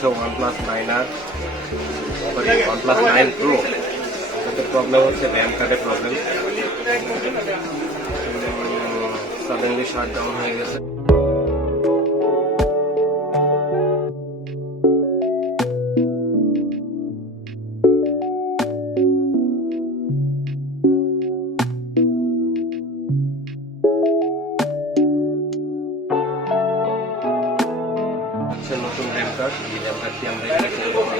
হচ্ছে OnePlus 9R, sorry OnePlus 9 Pro। এটাতে problem হচ্ছে র্যাম কার্ডের প্রবলেম, সাডেনলি শাট ডাউন হয়ে গেছে। নতুন র্যাম কার্ড, এই র্যাম কার্ডটি আমরা এখানে চেঞ্জ করবো।